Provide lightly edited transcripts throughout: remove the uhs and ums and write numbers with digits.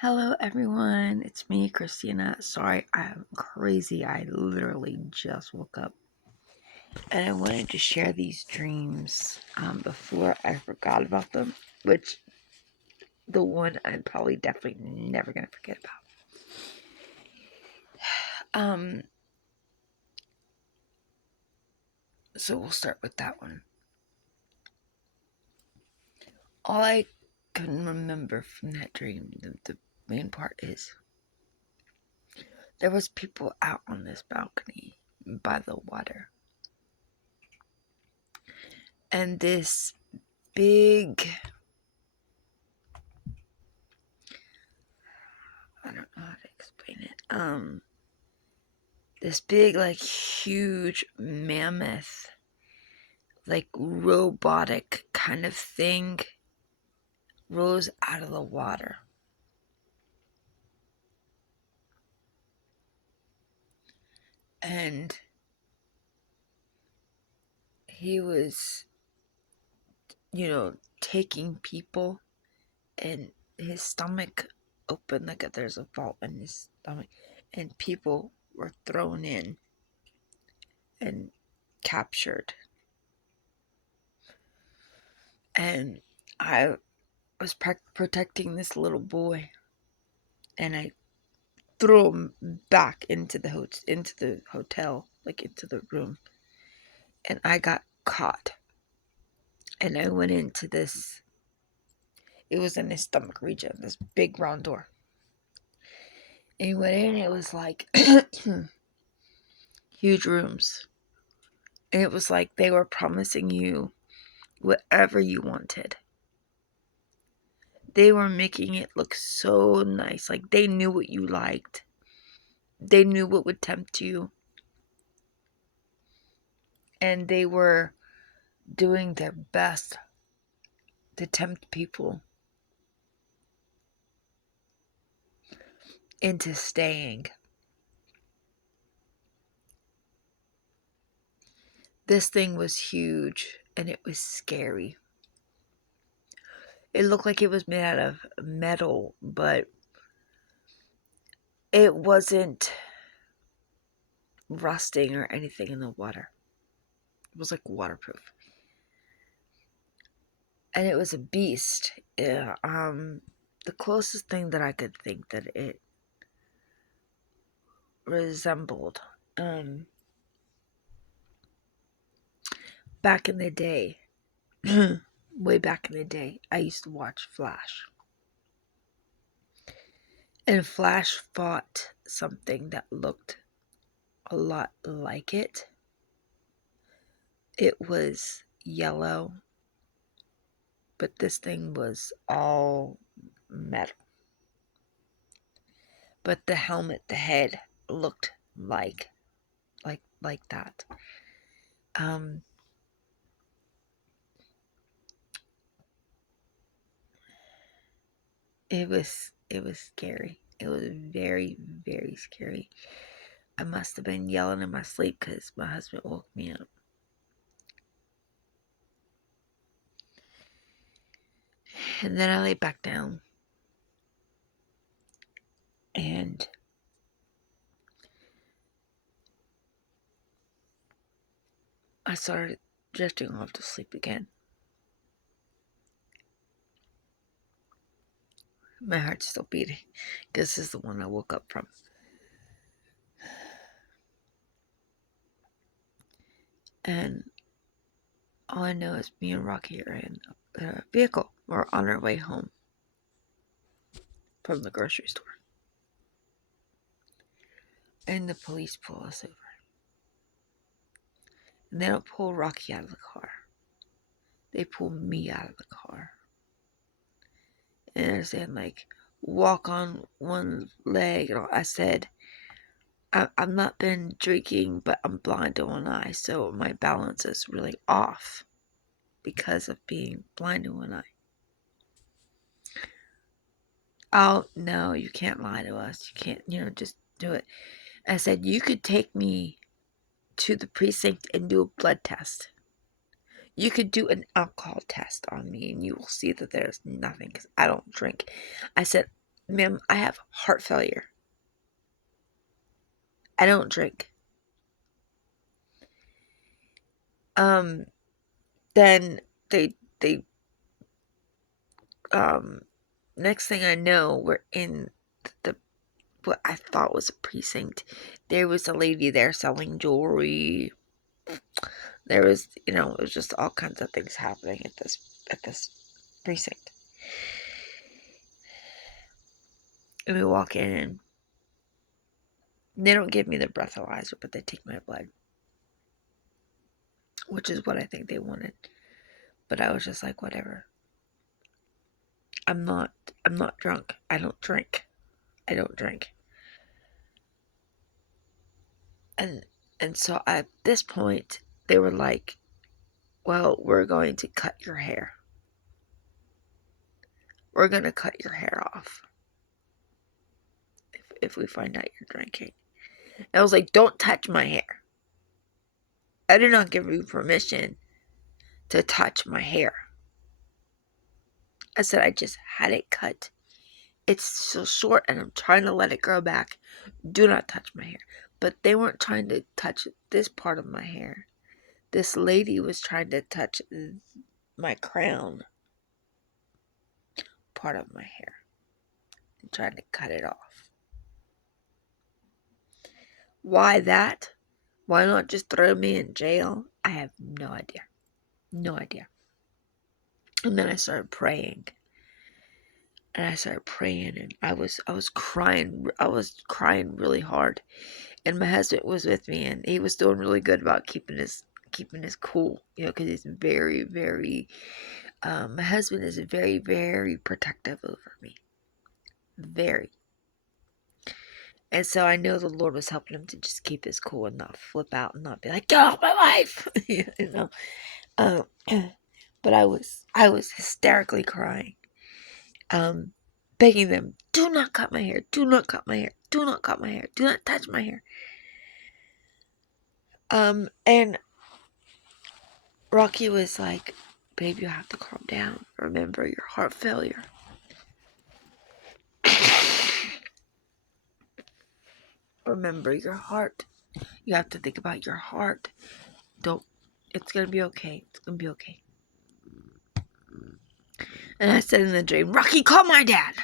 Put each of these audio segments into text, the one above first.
Hello, everyone. It's me, Christina. Sorry, I'm crazy. I literally just woke up and I wanted to share these dreams before I forgot about them, which the one I'm probably definitely never going to forget about. So we'll start with that one. All I can remember from that dream, the main part is there was people out on this balcony by the water. And this big, I don't know how to explain it. This big, like, huge mammoth, like, robotic kind of thing rose out of the water. And he was, taking people, and his stomach opened, like there's a vault in his stomach, and people were thrown in and captured. And I was protecting this little boy, and I threw him back into the hotel, like into the room, and I got caught. And I went into this. It was in his stomach region, this big round door. And he went in. It was like huge rooms, and it was like they were promising you whatever you wanted. They were making it look so nice, like they knew what you liked. They knew what would tempt you, and they were doing their best to tempt people into staying. This thing was huge and it was scary. It looked like it was made out of metal, but it wasn't rusting or anything in the water. It was like waterproof. And it was a beast. Yeah, the closest thing that I could think that it resembled, back in the day, way back in the day, I used to watch Flash. And Flash fought something that looked a lot like it. It was yellow, but this thing was all metal. But the helmet, the head looked like that. Um, it was scary. It was very, very scary. I must have been yelling in my sleep because my husband woke me up. And then I lay back down, and I started drifting off to sleep again. My heart's still beating because this is the one I woke up from. And all I know is me and Rocky are in a vehicle. We're on our way home from the grocery store. And the police pull us over. And they don't pull Rocky out of the car. They pull me out of the car. And they're saying, like, walk on one leg. And I said, I've not been drinking, but I'm blind in one eye. So my balance is really off because of being blind in one eye. Oh, no, you can't lie to us. You can't, just do it. I said, you could take me to the precinct and do a blood test. You could do an alcohol test on me and you will see that there's nothing because I don't drink. I said, Ma'am, I have heart failure. I don't drink. Then they next thing I know, we're in the what I thought was a precinct. There was a lady there selling jewelry. There was, it was just all kinds of things happening at this precinct. And we walk in, and they don't give me the breathalyzer, but they take my blood, which is what I think they wanted. But I was just like, whatever. I'm not drunk. I don't drink. And so at this point, they were like, well, we're going to cut your hair. We're going to cut your hair off if we find out you're drinking. And I was like, don't touch my hair. I did not give you permission to touch my hair. I said I just had it cut. It's so short and I'm trying to let it grow back. Do not touch my hair. But they weren't trying to touch this part of my hair. This lady was trying to touch my crown part of my hair and trying to cut it off. Why that? Why not just throw me in jail? I have no idea. No idea. And then I started praying. And I was crying. I was crying really hard. And my husband was with me, and he was doing really good about keeping his cool, because he's very, very, my husband is very, very protective over me. Very. And so I know the Lord was helping him to just keep his cool and not flip out and not be like, get off my wife, But I was hysterically crying, begging them, do not cut my hair, do not cut my hair, do not cut my hair, do not touch my hair. And Rocky was like, babe, you have to calm down. Remember your heart failure. Remember your heart. You have to think about your heart. It's going to be okay. It's going to be okay. And I said in the dream, Rocky, call my dad.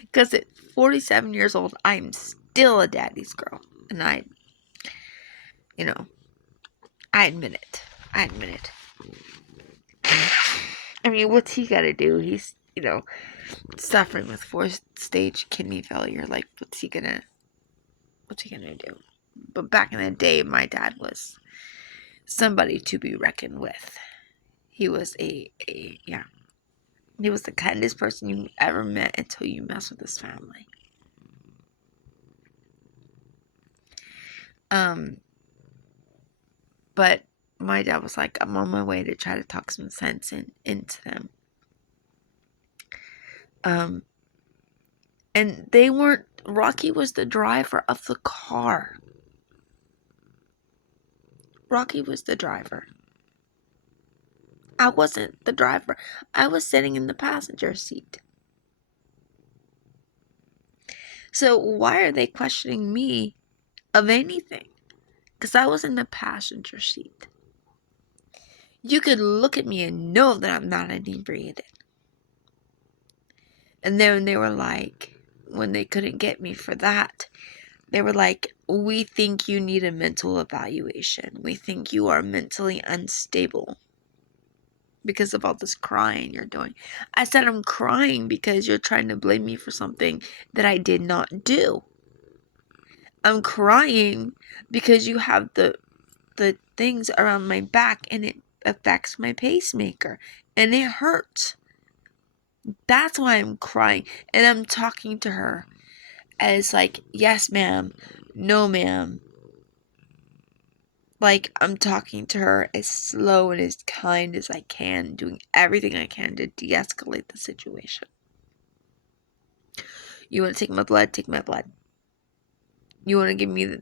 Because at 47 years old, I'm still a daddy's girl. And I admit it. I mean, what's he got to do? He's, suffering with 4th-stage kidney failure. Like, what's he gonna do? But back in the day, my dad was somebody to be reckoned with. He was he was the kindest person you ever met until you mess with his family. But my dad was like, I'm on my way to try to talk some sense into them. And they weren't, Rocky was the driver of the car. Rocky was the driver. I wasn't the driver. I was sitting in the passenger seat. So why are they questioning me of anything? Because I was in the passenger seat. You could look at me and know that I'm not inebriated. And then they were like, when they couldn't get me for that, they were like, we think you need a mental evaluation. We think you are mentally unstable because of all this crying you're doing. I said, I'm crying because you're trying to blame me for something that I did not do. I'm crying because you have the things around my back and it affects my pacemaker and it hurts. That's why I'm crying. And I'm talking to her as like, yes, ma'am, no, ma'am. Like, I'm talking to her as slow and as kind as I can, doing everything I can to de-escalate the situation. You want to take my blood? Take my blood. You want to give me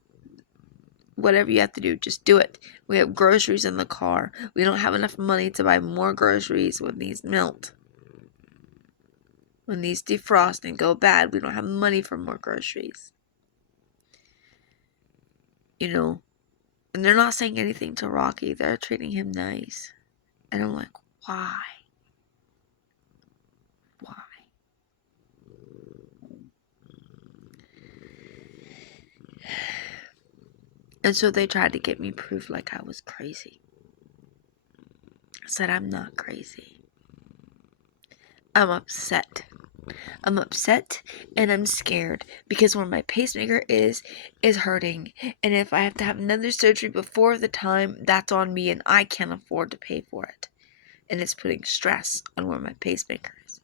whatever you have to do, just do it. We have groceries in the car. We don't have enough money to buy more groceries when these melt. When these defrost and go bad, we don't have money for more groceries. You know? And they're not saying anything to Rocky. They're treating him nice. And I'm like, why? Why? And so they tried to get me proof like I was crazy. I said, I'm not crazy. I'm upset. I'm upset and I'm scared because where my pacemaker is hurting. And if I have to have another surgery before the time, that's on me and I can't afford to pay for it. And it's putting stress on where my pacemaker is.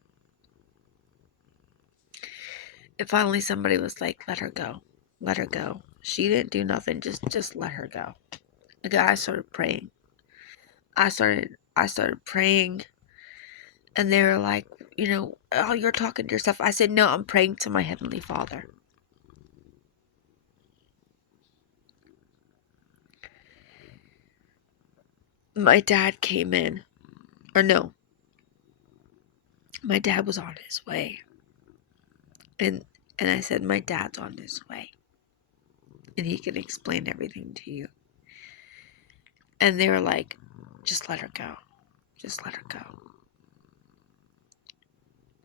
And finally somebody was like, let her go. Let her go. She didn't do nothing. Just let her go. Okay, I started praying. I started praying, and they were like, oh, you're talking to yourself. I said, no, I'm praying to my Heavenly Father. My dad came in. Or no. My dad was on his way. And I said, my dad's on his way. And he can explain everything to you. And they were like, just let her go. Just let her go.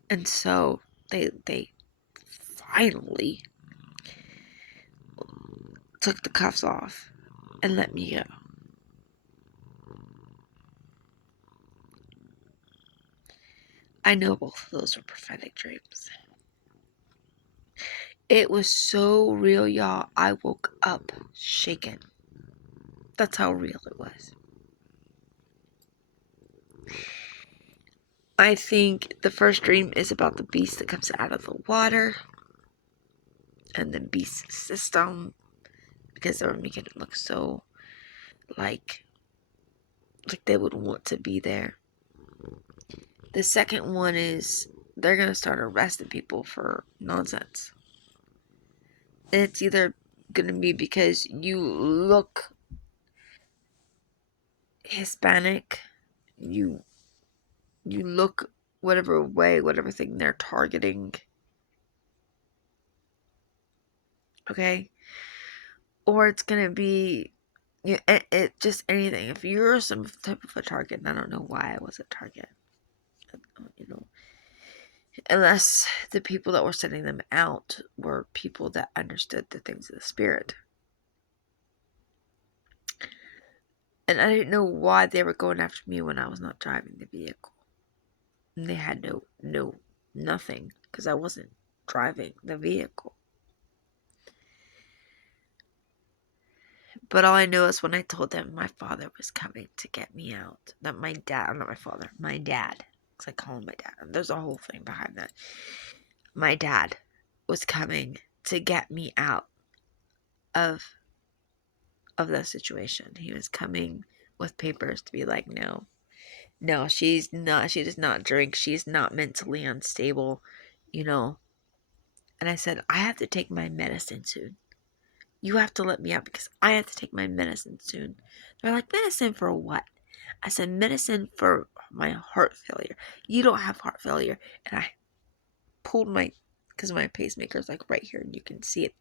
And so they finally took the cuffs off and let me go. I know both of those were prophetic dreams. It was so real, y'all. I woke up shaken. That's how real it was. I think the first dream is about the beast that comes out of the water. And the beast system. Because they were making it look so like they would want to be there. The second one is they're going to start arresting people for nonsense. And it's either going to be because you look Hispanic, you look whatever way, whatever thing they're targeting. Okay? Or it's going to be it just anything. If you're some type of a target, and I don't know why I was a target. Unless the people that were sending them out were people that understood the things of the spirit. And I didn't know why they were going after me when I was not driving the vehicle. And they had nothing, because I wasn't driving the vehicle. But all I know is when I told them my father was coming to get me out. Not my dad, not my father, my dad. Because I call him my dad. And there's a whole thing behind that. My dad was coming to get me out of the situation. He was coming with papers to be like, no, she does not drink. She's not mentally unstable, And I said, I have to take my medicine soon. You have to let me out because I have to take my medicine soon. They're like, medicine for what? I said, medicine for my heart failure. You don't have heart failure. And I pulled because my pacemaker is like right here and you can see it,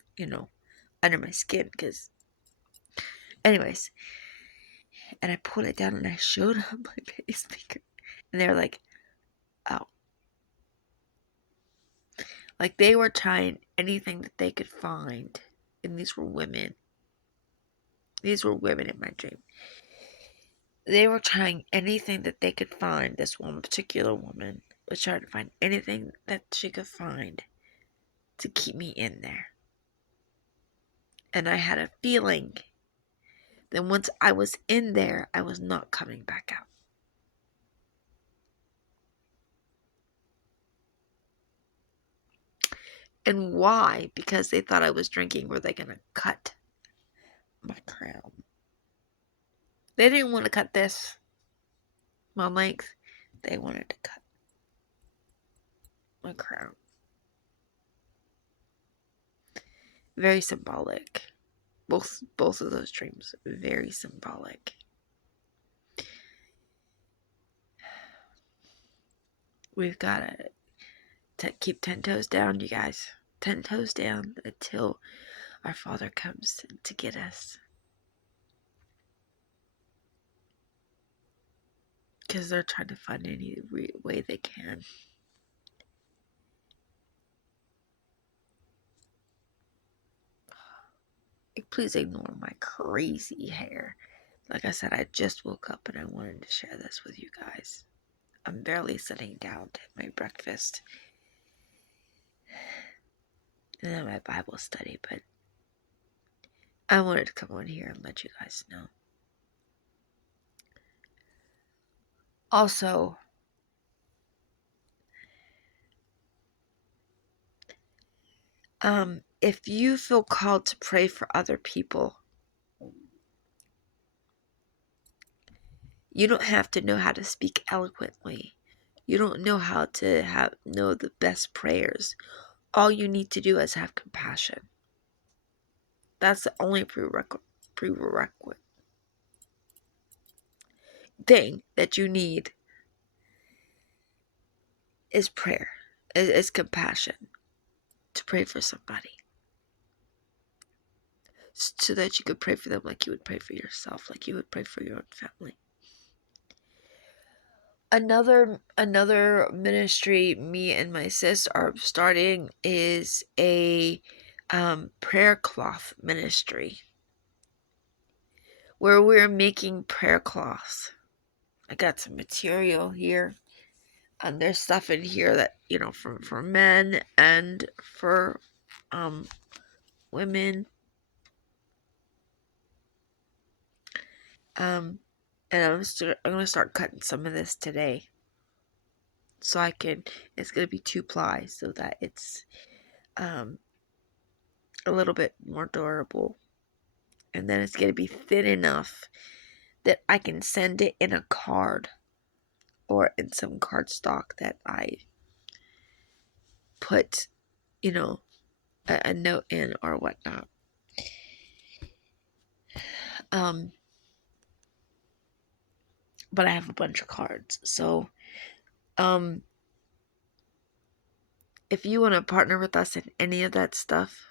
under my skin. Anyways, and I pulled it down and I showed them my pacemaker. And they were like, oh. Like they were trying anything that they could find. And these were women. These were women in my dream. They were trying anything that they could find. This one particular woman was trying to find anything that she could find to keep me in there. And I had a feeling that once I was in there, I was not coming back out. And why? Because they thought I was drinking. Were they going to cut my crown? They didn't want to cut this, my length. They wanted to cut my crown. Very symbolic. Both of those dreams, very symbolic. We've got keep 10 toes down, you guys. 10 toes down until our Father comes to get us. Because they're trying to find any way they can. Please ignore my crazy hair. Like I said, I just woke up and I wanted to share this with you guys. I'm barely sitting down to my breakfast and then my Bible study, but I wanted to come on here and let you guys know. Also, if you feel called to pray for other people, you don't have to know how to speak eloquently. You don't know how to know the best prayers. All you need to do is have compassion. That's the only prerequisite thing that you need is prayer, is compassion, to pray for somebody, so that you could pray for them like you would pray for yourself, like you would pray for your own family. Another ministry me and my sis are starting is a prayer cloth ministry, where we're making prayer cloths. I got some material here, and there's stuff in here that, for men and for women. And I'm gonna start cutting some of this today, so it's gonna be 2-ply, so that it's a little bit more durable, and then it's gonna be thin enough that I can send it in a card or in some cardstock that I put, a note in or whatnot. But I have a bunch of cards, so if you want to partner with us in any of that stuff,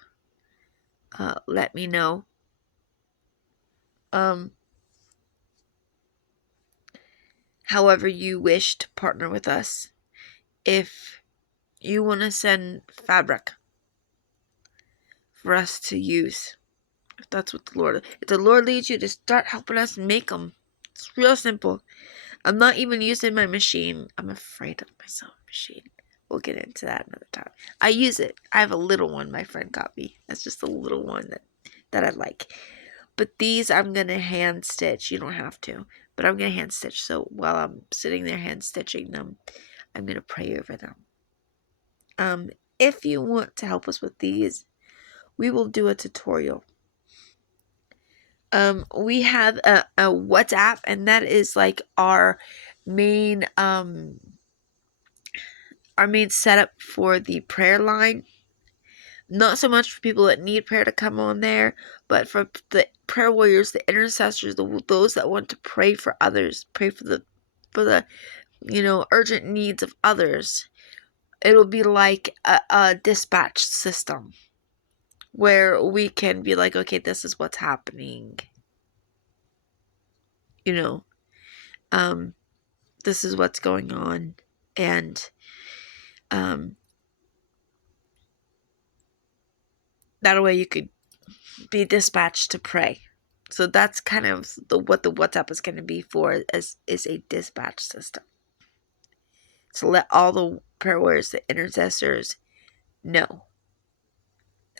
let me know. However you wish to partner with us. If you want to send fabric for us to use, if that's what if the Lord leads you to start helping us make them, it's real simple. I'm not even using my machine. I'm afraid of my sewing machine. We'll get into that another time. I use it. I have a little one my friend got me. That's just a little one that I like. But these I'm going to hand stitch. You don't have to. But I'm going to hand stitch. So while I'm sitting there hand stitching them, I'm going to pray over them. If you want to help us with these, we will do a tutorial. We have a WhatsApp, and that is like our main setup for the prayer line. Not so much for people that need prayer to come on there, but for the prayer warriors, the intercessors, those that want to pray for others, pray for the urgent needs of others. It'll be like a dispatch system where we can be like, okay, this is what's happening. This is what's going on, and that way you could be dispatched to pray. So that's kind of what the WhatsApp is going to be for, is a dispatch system. So let all the prayer warriors, the intercessors, know.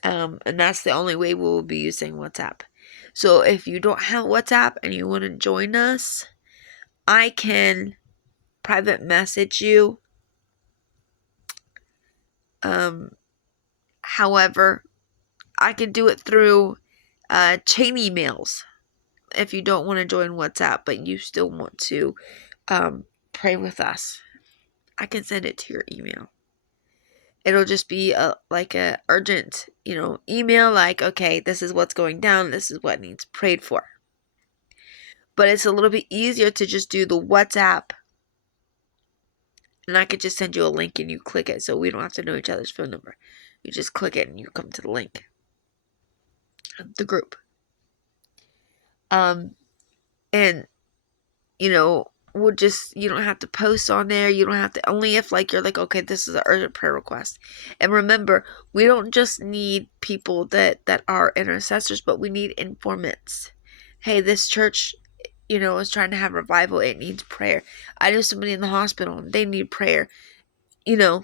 And that's the only way we will be using WhatsApp. So if you don't have WhatsApp and you want to join us, I can private message you. However, I can do it through chain emails. If you don't want to join WhatsApp, but you still want to pray with us, I can send it to your email. It'll just be like a urgent, email, like, okay, this is what's going down, this is what needs prayed for. But it's a little bit easier to just do the WhatsApp And I could just send you a link and you click it, so we don't have to know each other's phone number. You just click it and you come to the link of the group. And you don't have to post on there. You don't have to, only if you're like, okay, this is an urgent prayer request. And remember, we don't just need people that are intercessors, but we need informants. Hey, this church, is trying to have revival. It needs prayer. I know somebody in the hospital and they need prayer. This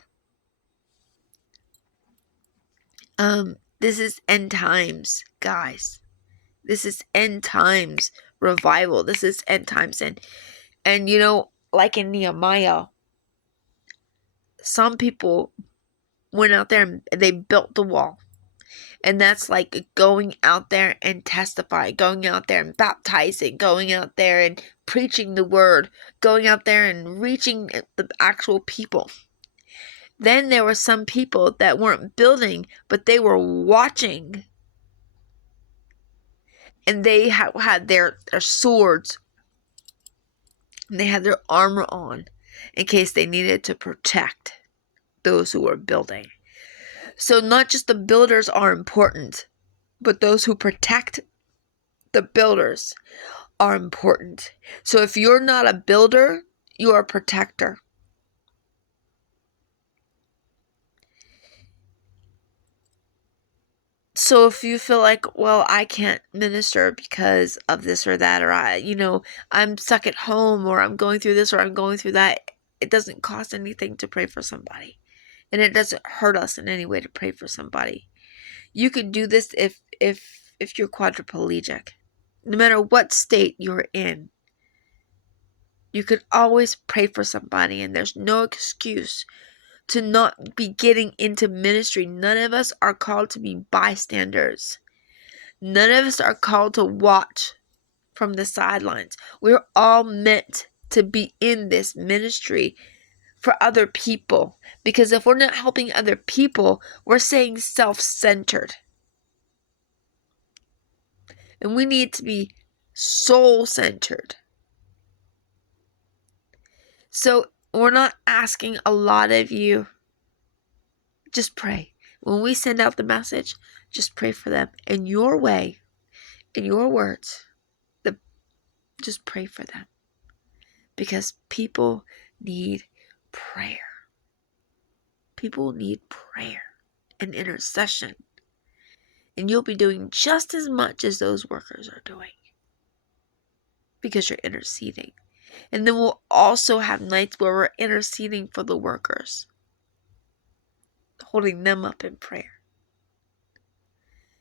is end times, guys. This is end times revival. This is end times. And like in Nehemiah, some people went out there and they built the wall. And that's like going out there and testifying, going out there and baptizing, going out there and preaching the word, going out there and reaching the actual people. Then there were some people that weren't building, but they were watching. And they had their swords. And they had their armor on in case they needed to protect those who were building. So not just the builders are important, but those who protect the builders are important. So if you're not a builder, you are a protector. So if you feel like, well, I can't minister because of this or that, or I'm stuck at home, or I'm going through this, or I'm going through that, it doesn't cost anything to pray for somebody. And it doesn't hurt us in any way to pray for somebody. You could do this if you're quadriplegic. No matter what state you're in, you could always pray for somebody, and there's no excuse to not be getting into ministry. None of us are called to be bystanders. None of us are called to watch from the sidelines. We're all meant to be in this ministry for other people. Because if we're not helping other people, we're staying self-centered. And we need to be soul-centered. So we're not asking a lot of you. Just pray. When we send out the message, just pray for them in your way, in your words. Just pray for them. Because people need prayer. People need prayer and intercession. And you'll be doing just as much as those workers are doing. Because you're interceding. And then we'll also have nights where we're interceding for the workers. Holding them up in prayer.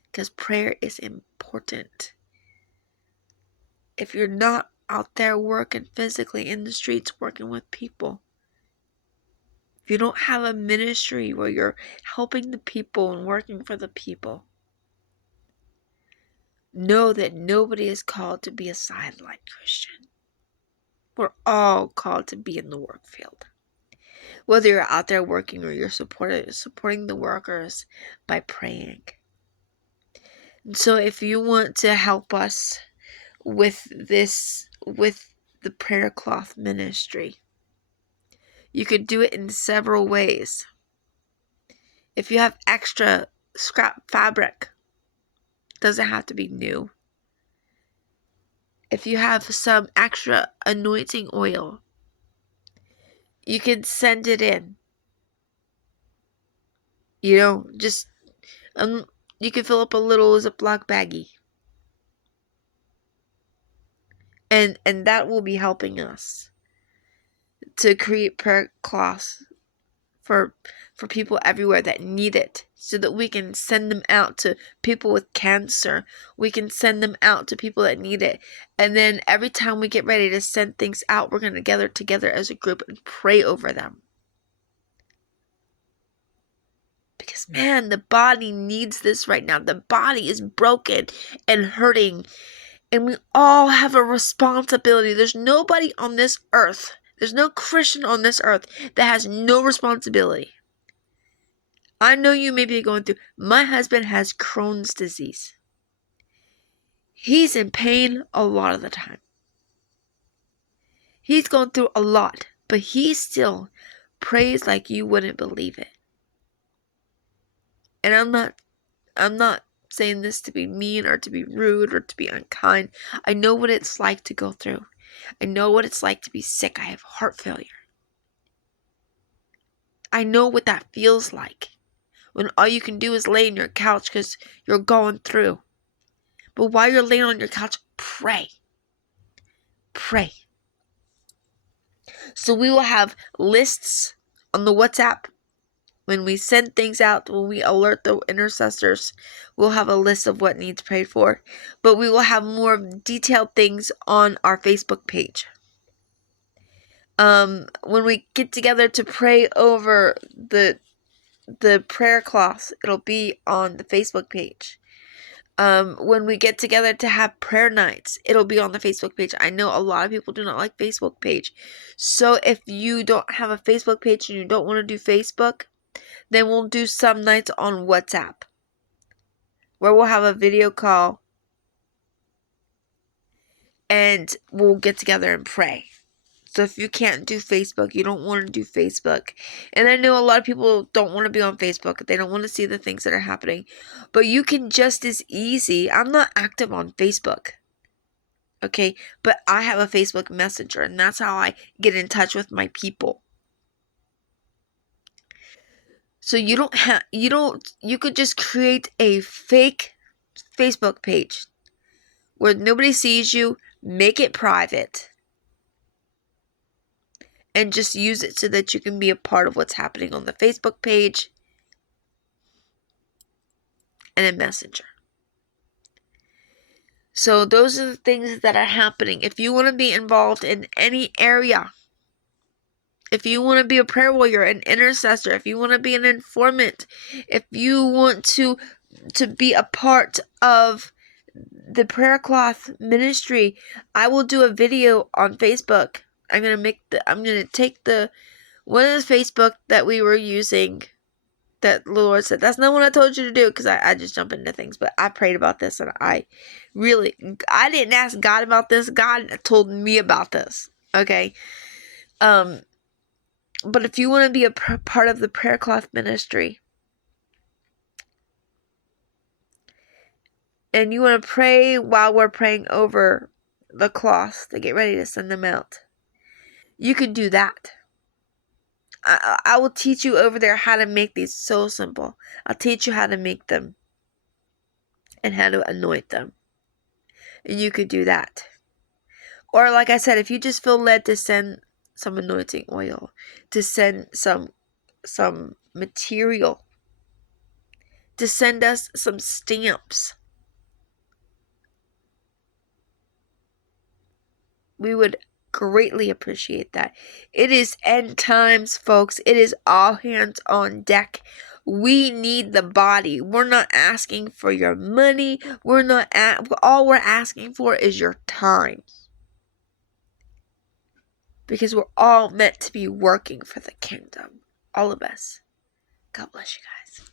Because prayer is important. If you're not out there working physically in the streets, working with people, if you don't have a ministry where you're helping the people and working for the people, know that nobody is called to be a sideline Christian. We're all called to be in the work field. Whether you're out there working or you're supporting the workers by praying. And so if you want to help us with this, with the prayer cloth ministry, you could do it in several ways. If you have extra scrap fabric, doesn't have to be new. If you have some extra anointing oil, you can send it in. Just you can fill up a little Ziploc baggie. And that will be helping us to create prayer cloths for people everywhere that need it, so that we can send them out to people with cancer. We can send them out to people that need it. And then every time we get ready to send things out, we're going to gather together as a group and pray over them. Because, man, the body needs this right now. The body is broken and hurting. And we all have a responsibility. There's nobody on this earth, there's no Christian on this earth that has no responsibility. I know you may be going through. My husband has Crohn's disease. He's in pain a lot of the time. He's going through a lot, but he still praise like you wouldn't believe it. And I'm not saying this to be mean or to be rude or to be unkind. I know what it's like to go through. I know what it's like to be sick. I have heart failure. I know what that feels like when all you can do is lay on your couch because you're going through. But while you're laying on your couch, pray. Pray. So we will have lists on the WhatsApp. When we send things out, when we alert the intercessors, we'll have a list of what needs prayed for. But we will have more detailed things on our Facebook page. When we get together to pray over the prayer cloths, it'll be on the Facebook page. When we get together to have prayer nights, it'll be on the Facebook page. I know a lot of people do not like Facebook page. So if you don't have a Facebook page and you don't want to do Facebook, then we'll do some nights on WhatsApp where we'll have a video call and we'll get together and pray. So if you can't do Facebook, you don't want to do Facebook. And I know a lot of people don't want to be on Facebook. They don't want to see the things that are happening. But you can just as easy. I'm not active on Facebook. Okay? But I have a Facebook Messenger, and that's how I get in touch with my people. So you could just create a fake Facebook page where nobody sees you, make it private, and just use it so that you can be a part of what's happening on the Facebook page and a Messenger. So those are the things that are happening. If you want to be involved in any area, if you want to be a prayer warrior, an intercessor, if you want to be an informant, if you want to be a part of the prayer cloth ministry, I will do a video on Facebook. I'm gonna take the one of the Facebook that we were using that the Lord said, that's not what I told you to do, because I just jump into things, but I prayed about this, and I didn't ask God about this. God told me about this, okay? But if you want to be a part of the prayer cloth ministry, and you want to pray while we're praying over the cloths to get ready to send them out, you can do that. I will teach you over there how to make these so simple. I'll teach you how to make them and how to anoint them. And you could do that. Or like I said, if you just feel led to send some anointing oil, to send some material, to send us some stamps, we would greatly appreciate that. It is end times, folks. It is all hands on deck. We need the body. We're not asking for your money. All we're asking for is your time. Because we're all meant to be working for the kingdom. All of us. God bless you guys.